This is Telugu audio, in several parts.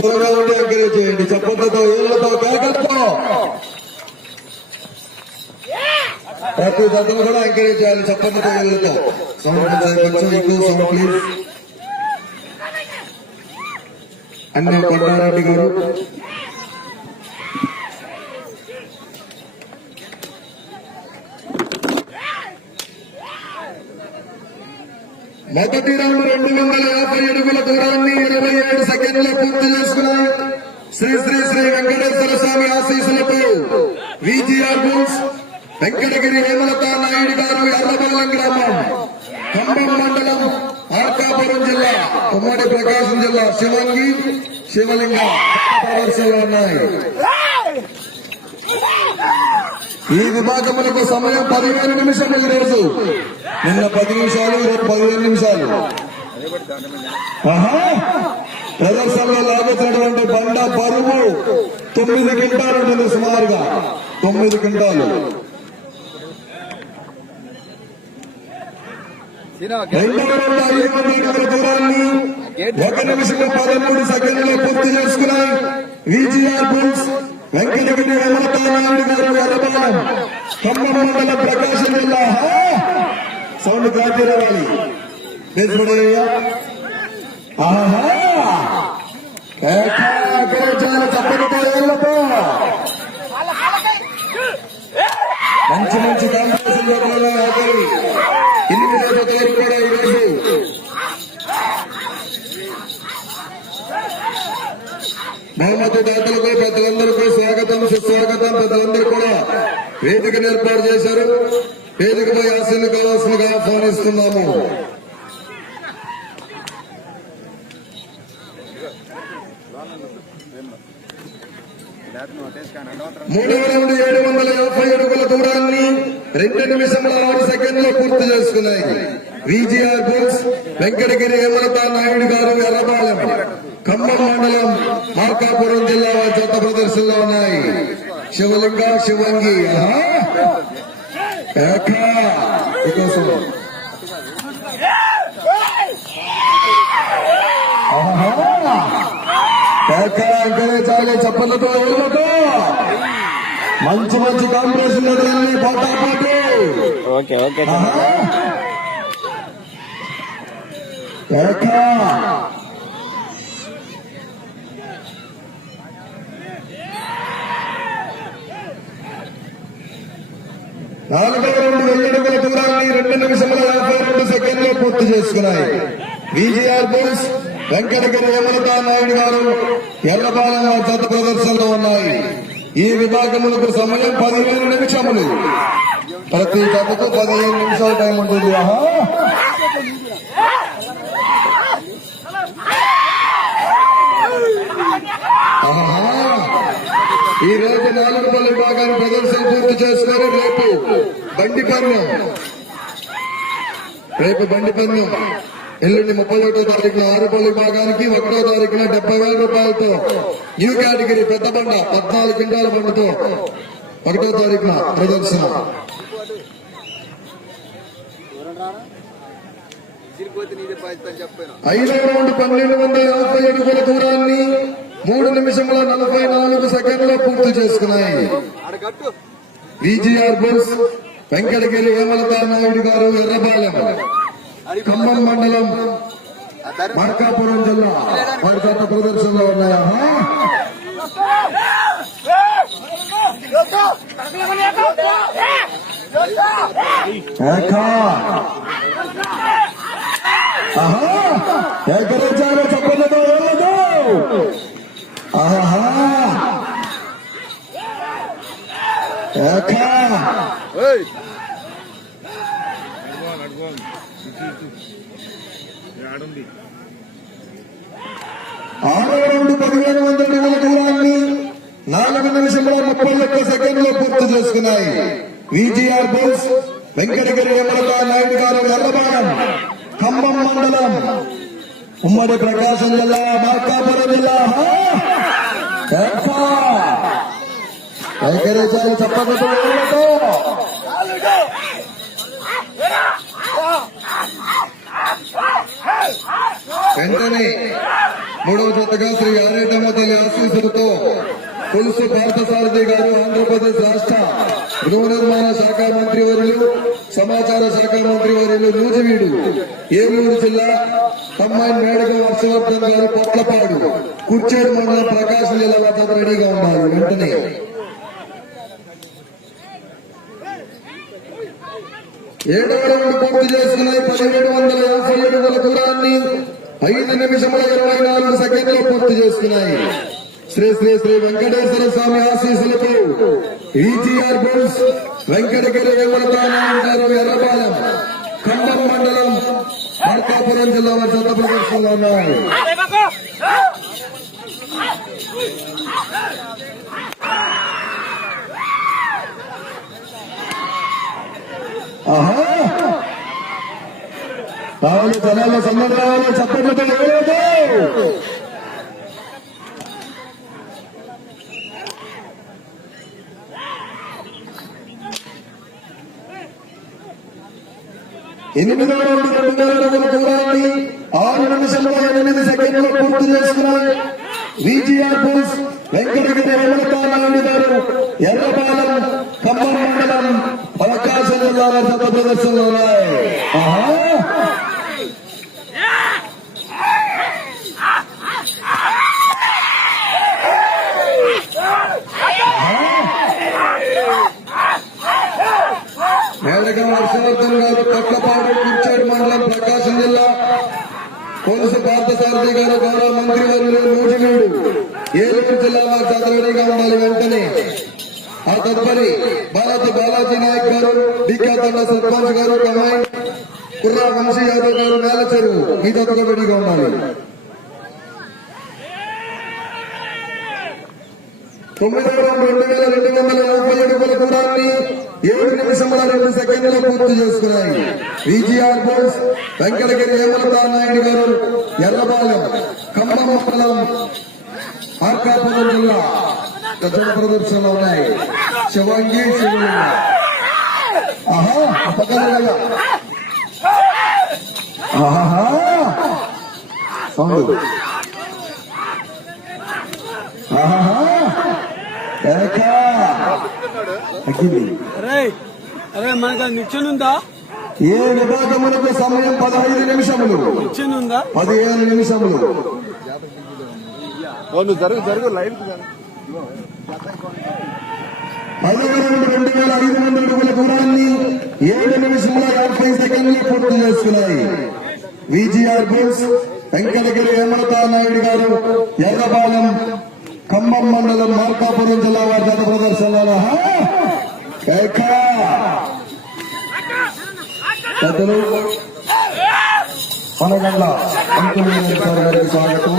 త్వరగా ఉండి ఎంకరేజ్ చేయండి. చప్పట్లతో ఏళ్లతో కేకలతో ప్రతి జతను కూడా ఎంకరేజ్ చేయాలి. చప్పట్లతో ఏళ్లతో సౌండ్ కొంచెం ఎక్కువ సౌండ్ ప్లీజ్. అన్న కొండారెడ్డి గారు మొదటి రౌండ్ 250 అడుగుల దూరాన్ని 27 సెకండ్లు పూర్తి చేసుకున్నాయి. శ్రీ శ్రీ శ్రీ వెంకటేశ్వర స్వామి ఆశీస్సులతో విజిఆర్ బుల్స్ వెంకటగిరి హేమలతా నాయుడు గారు ఎర్రబల్లం గ్రామం ఖమ్మం మండలం మార్కాపురం జిల్లా ఉమ్మడి ప్రకాశం జిల్లా శివంగి శివలింగ ప్రదర్శనలు ఉన్నాయి. ఈ విభాగములకు సమయం 15 నిమిషాలు. ఈరోజు నిన్న 10 నిమిషాలు, ఈరోజు 15 నిమిషాలు. ప్రదర్శనలో లాగుతున్నటువంటి బండ బరువు 9 క్వింటాలు ఉంటుంది. సుమారుగా 9 క్వింటాలు. రెండవ రౌండ్ 500 అడుగుల దూరాన్ని 1 నిమిషం 13 సెకండ్లు పూర్తి చేసుకున్నాయి. విజిఆర్ బుల్స్ వెంకటగిరి హేమలతా నాయుడు గారు ఎర్రబాలెం ఖమ్మం మండలం ప్రకాశం జిల్లా. సౌండ్ క్లారిటీ రావాలి. చప్పటితో మంచి మంచి కాంపిటీషన్ ఆఖరి 8వ తేదీ కూడా ఈరోజు బహుమతి దాతలకు పెద్దలందరికీ స్వాగతం సుస్వాగతం. పెద్దలందరూ కూడా వేదికను ఏర్పాటు చేశారు. వేదికపై ఆశలు కావాల్సిందిగా ఆహ్వానిస్తున్నాము. మూడవ రౌండ్ 750 అడుగుల దూరాన్ని 2 నిమిషముల 6 సెకండ్లు పూర్తి చేసుకున్నాయి. విజిఆర్ బుల్స్ వెంకటగిరి హేమలతా నాయుడు గారు ఎర్రబాలెం ఖమ్మం మండలం మార్కాపురం జిల్లా జత ప్రదర్శనలో ఉన్నాయి. శివలింగ శివంగి మీకోసం ఎంకరేజ్ చప్పలతో ఏళ్ళతో మంచి మంచి కాంపిటీషన్ పోటాపాటు. నాలుగవ రౌండ్ 1000 అడుగుల దూరాన్ని 2 నిమిషముల 52 సెకండ్లు పూర్తి చేసుకున్నాయి. విజిఆర్ బుల్స్ వెంకటగిరి హేమలతా నాయుడు గారు ఎర్రబాలెం జత ప్రదర్శనలో ఉన్నాయి. ఈ విభాగములకు సమయం 15 నిమిషములు. ప్రతి జతకు 15 నిమిషాల టైం ఉంటుంది. ఈ రోజు 4 పల్లి విభాగాన్ని ప్రదర్శన పూర్తి చేసుకుని రేపు బండి పందెం ఎల్లుండి 31వ తారీఖున 6 పల్లి విభాగానికి, 1వ తారీఖున 70,000 రూపాయలతో న్యూ కేటగిరీ పెద్ద బండ 14 క్వింటాల బండతో 1వ తారీఖున ప్రదర్శన. 5వ రౌండ్ 1250 అడుగుల దూరాన్ని 3 నిమిషముల 44 సెకండ్లు పూర్తి చేసుకున్నాయి. విజిఆర్ బుల్స్ వెంకటగిరి హేమలతా నాయుడు గారు ఎర్రబాలెం ఖమ్మం మండలం మార్కాపురం జిల్లా వారి జత ప్రదర్శనలో ఉన్నాయా. ఎక్కడించారు చెప్పలతో వెళ్ళదు. ఆరవ రౌండ్ 1500 అడుగుల దూరాన్ని 4 నిమిషముల 31 సెకండ్లు పూర్తి చేసుకున్నాయి. విజిఆర్ బుల్స్ వెంకటగిరి హేమలతా నాయుడు గారు ఎర్రబాలెం ఖమ్మం మండలం ఉమ్మడి ప్రకాశం జిల్లా మార్కాపురం జిల్లా. ఎంకరేజ్ చెప్పకతో వెంటనే మూడవ జతగా శ్రీ ఆరేటమ్మ తల్లి ఆశీస్సులతో పులుసు పార్థసారథి గారు ఆంధ్రప్రదేశ్ రాష్ట్ర గృహ నిర్మాణ శాఖ మంత్రి వర్యులు సమాచార శాఖ మంత్రి వర్యులు నూజివీడు ఏలూరు జిల్లా తమ్మాయి మేడగ వర్షవర్ధన్ గారు పొట్లపాడు కుర్చేడు మండలం ప్రకాశం జిల్లా వద్ద రెడీగా ఉన్నారు. వెంటనే ఏడవ రౌండ్ పూర్తి చేసుకున్నాయి. 1750 అడుగుల దూరాన్ని 5 నిమిషముల 24 సెకండ్లు పూర్తి చేసుకున్నాయి. శ్రీ శ్రీ శ్రీ వెంకటేశ్వర స్వామి ఆశీస్సులతో ఈజీఆర్ బుల్స్ వెంకటగిరి వెంకటనారాయణ గారు ఎర్రపాలెం ఖమ్మం మండలం మార్కాపురం జిల్లా వారి జత ప్రదర్శనలో ఉన్నాయి. ఆహా రావాలి జనాల్లో సందడి రావాలి. చప్పట్లతో ఎగరలేదు. ఎనిమిదవ రౌండ్ 2000 అడుగుల దూరాన్ని 6 నిమిషముల 8 సెకండ్లు పూర్తి చేసుకున్నాయి. విజిఆర్ బుల్స్ వెంకటగిరి వెంకటనారాయణ గారు ఎర్రపాలెం ఖమ్మం మండలం ప్రకాశం జిల్లా జత ప్రదర్శనలో ఉన్నాయి. మేడగం హర్షవర్ధన్ గారు కొట్లపాడు కుర్చేడు మండలం ప్రకాశం జిల్లా కొలుసు పార్థసారథి గారు గౌరవ మంత్రి వర్యులు నూజివీడు ఏలూరు జిల్లా వారి జత రెడీగా ఉండాలి. వెంటనే ఆ తదుపరి బాలాజీ నాయక్ గారు డికా తండ సర్పంచ్ గారు కమాండ్ కుర్రా వంశీ యాదవ్ గారు నేల చెరువు మీ జతగా రెడీగా ఉండాలి. 9వ రౌండ్ 2250 అడుగుల దూరాన్ని 7 నిమిషముల 2 సెకండ్లు పూర్తి చేసుకున్నాయి. విజిఆర్ బోస్ వెంకటగిరి హేమలతానాయుడు గారు ఎర్రపాలెం ఖమ్మం మండలం మార్కాపురం జిల్లా జత ప్రదర్శనలో ఉన్నాయి. శివంగి శివులింగ అరే మనకు నిచ్చెనుందా? ఏ విభాగములకు సమయం 15 నిమిషములు, నిచ్చెనుందా 15 నిమిషములు. జరుగు లైవ్ 2500 అడుగుల దూరాన్ని 7 నిమిషముల 50 సెకండ్లు పూర్తి చేసుకున్నాయి. విజిఆర్ బుల్స్ వెంకటగిరి హేమలతానాయుడు గారు ఎర్రపాలెం ఖమ్మం మండలం మార్కాపురం జిల్లా వారి జత ప్రదర్శనలో పెద్దలు మనగండ్ల సార్ గారికి స్వాగతం.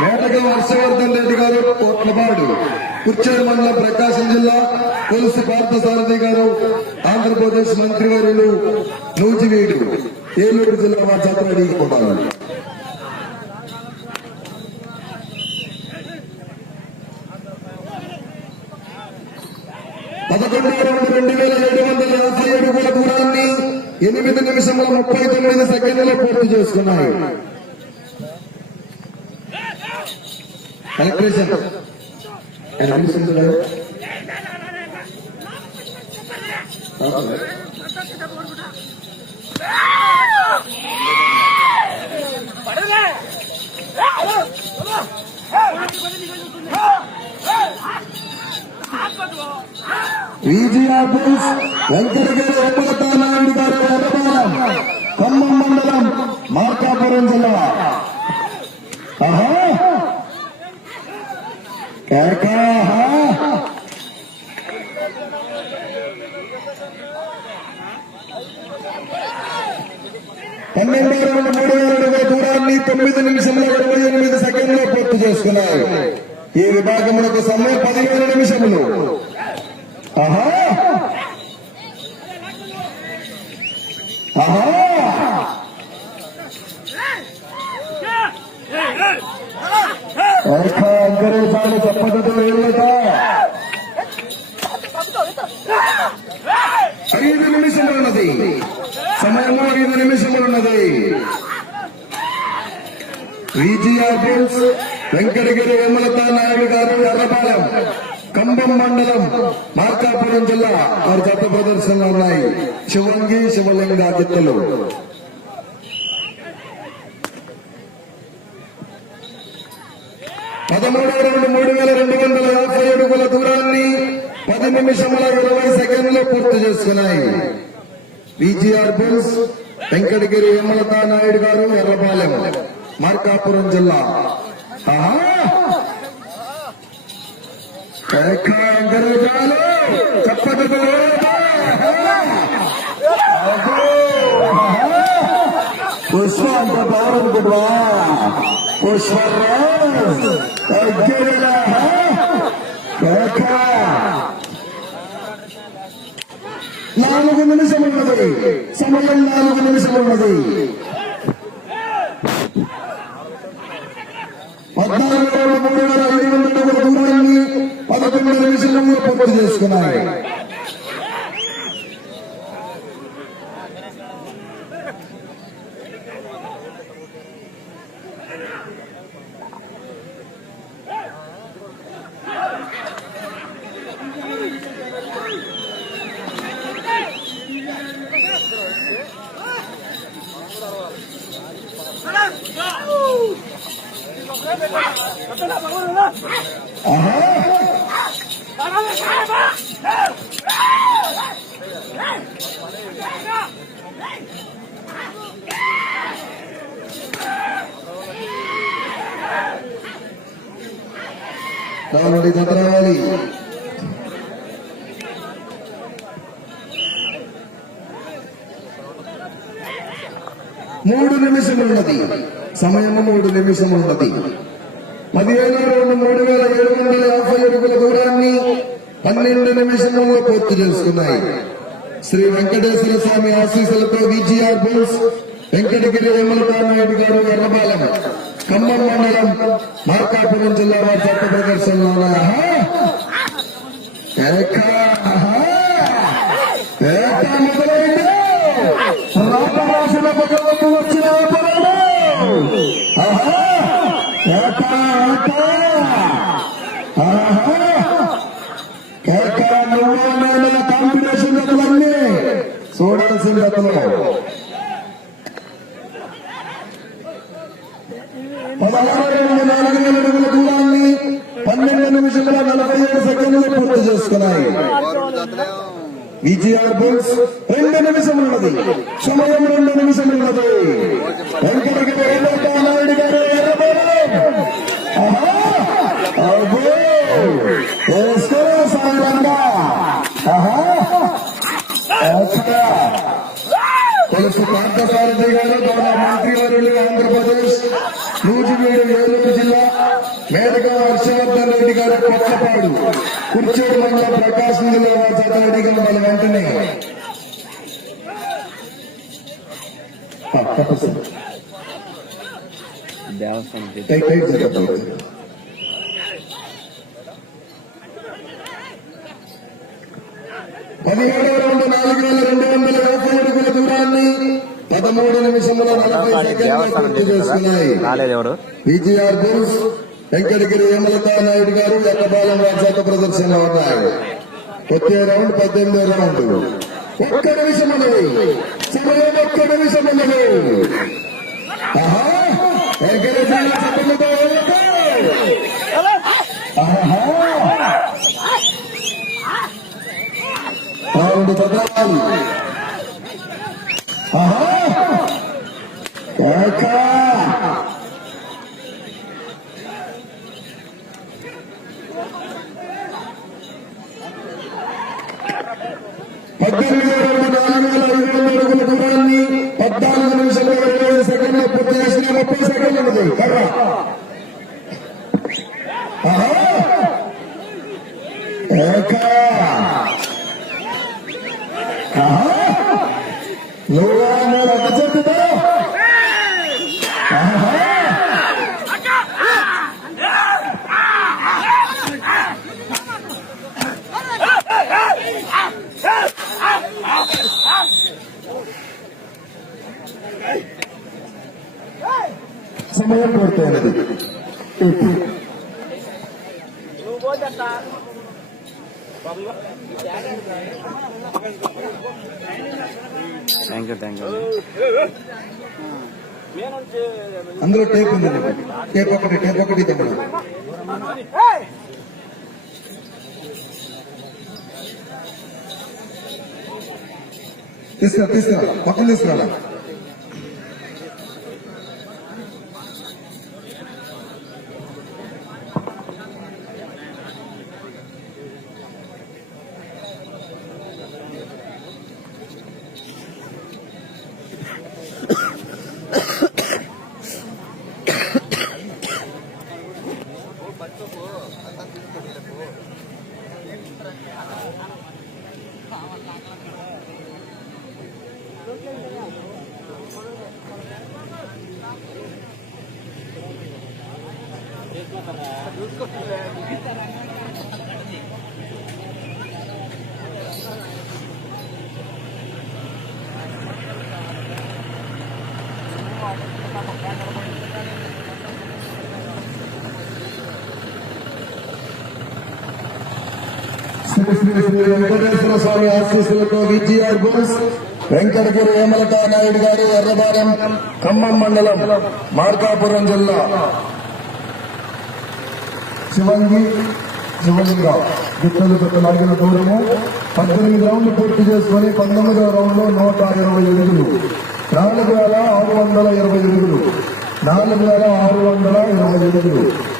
మేడగం హర్షవర్ధన్ రెడ్డి గారు కోట్లపాడు కుర్చేడు మండలం ప్రకాశం జిల్లా కొలుసు పార్థసారథి గారు ఆంధ్రప్రదేశ్ మంత్రివర్యులు నూజివీడు ఏలూరు జిల్లా వారి జత రెడీగా ఉన్నారు. పదకొండవ రౌండ్ 2750 అడుగుల దూరాన్ని 8 నిమిషముల 39 సెకండ్లు పూర్తి చేసుకున్నాయి. విజిఆర్ బుల్స్ వెంకటగిరి వెంకటనారాయణ గారు ఎర్రపాలెం ఖమ్మం మండలం మార్కాపురం జిల్లా పన్నెండవ రౌండ్ 3000 అడుగుల దూరాన్ని 9 నిమిషముల 28 సెకండ్లు పూర్తి చేసుకున్నారు. ఈ విభాగములకు సమయం 15 నిమిషములు. అందరూ చాలా చెప్పగలరు. 5 నిమిషములున్నది సమయంలో 5 నిమిషములున్నది. విజిఆర్ బుల్స్ వెంకటగిరి హేమలత నాయుడు గారు ఎర్రపాలెం కంబం మండలం మార్కాపురం జిల్లా వారి జత ప్రదర్శనలు ఉన్నాయి. శివంగి శివలింగ జట్టులు. పదమూడవ రౌండ్ 3250 అడుగుల దూరాన్ని 10 నిమిషముల 20 సెకండ్లు పూర్తి చేసుకున్నాయి. విజిఆర్ బుల్స్ వెంకటగిరి హేమలత నాయుడు గారు ఎర్రపాలెం మార్కాపురం జిల్లా. చప్పటి పుష్ప అంత భారం కుటుంబా పుష్పరాజ్ 4 నిమిషములు ఉన్నది. సమయం 4 నిమిషములు ఉన్నది. 14,350 అడుగుల దూరాన్ని 11 నిమిషంలో పూర్తి చేసుకున్నాయి. కావడి రావాలి. 3 నిమిషములు ఉన్నది. సమయము 3 నిమిషములు ఉన్నది. 17వ రౌండ్ 3750 అడుగుల దూరాన్ని 12 నిమిషంలో పూర్తి చేసుకున్నాయి. శ్రీ వెంకటేశ్వర స్వామి ఆశీస్సులతో విజిఆర్ బుల్స్ వెంకటగిరి హేమలత నాయుడు గారు ఎర్రపాలెం ఖమ్మం మండలం మార్కాపురం జిల్లా వారి జత ప్రదర్శనలో రామరాశుల పగలకు వచ్చిన కాంపిటీషన్ జతలన్నీ చూడాల్సిన జతలు. 16,400 అడుగుల దూరాన్ని 12 నిమిషముల 47 సెకండ్లు పూర్తి చేసుకున్నాయి. విజిఆర్ బుల్స్ 2 నిమిషములు ఉన్నది. సమయం 2 నిమిషములు ఉన్నది. వెంకటగిరి హేమలత నాయుడు గారు తెలుసు పార్థసారథి గారు గౌరవ మంత్రివర్యులు ఆంధ్రప్రదేశ్ నూజివీడు ఏలూరు జిల్లా మేడగా హర్షవర్ధన్ రెడ్డి గారు కొత్తపాడు కుర్చూరు మండలం ప్రకాశం జిల్లా వారి చేత అడిగిన వాళ్ళ వెంటనే దేవస్థానం 17వ రౌండ్ 4,250 అడుగుల దూరాన్ని 13 నిమిషముల 40 సెకండ్లు పూర్తి చేసుకున్నాయి. విజిఆర్ బుల్స్ వెంకటగిరి హేమలత నాయుడు గారు ఎర్రపాలెం వారి జత ప్రదర్శనలో ఉన్నాయి. వచ్చే రౌండ్ 18వ రౌండ్ 1 నిమిషం ఉన్నది. సమయం 1 నిమిషం ఉన్నది. రౌండ్ చదవాలి. అడుగుల దూరాన్ని 14 నిమిషాలు 25 సెకండ్లు పూర్తి చేసిన 30 సెకండ్లు ఉన్నది. చెట్టుతో సమయం పూర్తయినది. థ్యాంక్ యూ అందులో టేప్ ఉంది. టేప్ ఒకటి తమ్ముడు. తీసుకురా పక్కన తీసుకురా. శ్రీ శ్రీ శ్రీ వెంకటేశ్వర స్వామి ఆశీస్సులతో విజిఆర్ బుల్స్ వెంకటగిరి హేమలతా నాయుడు గారు, ఎర్రబాలెం, ఖమ్మం మండలం, మార్కాపురం జిల్లా. శివంగిగా గిట్టలు లాగిన దూరము 18 రౌండ్లు పూర్తి చేసుకుని 19వ రౌండ్ లో 120 అడుగులు, 4620 అడుగులు, 4620 అడుగులు.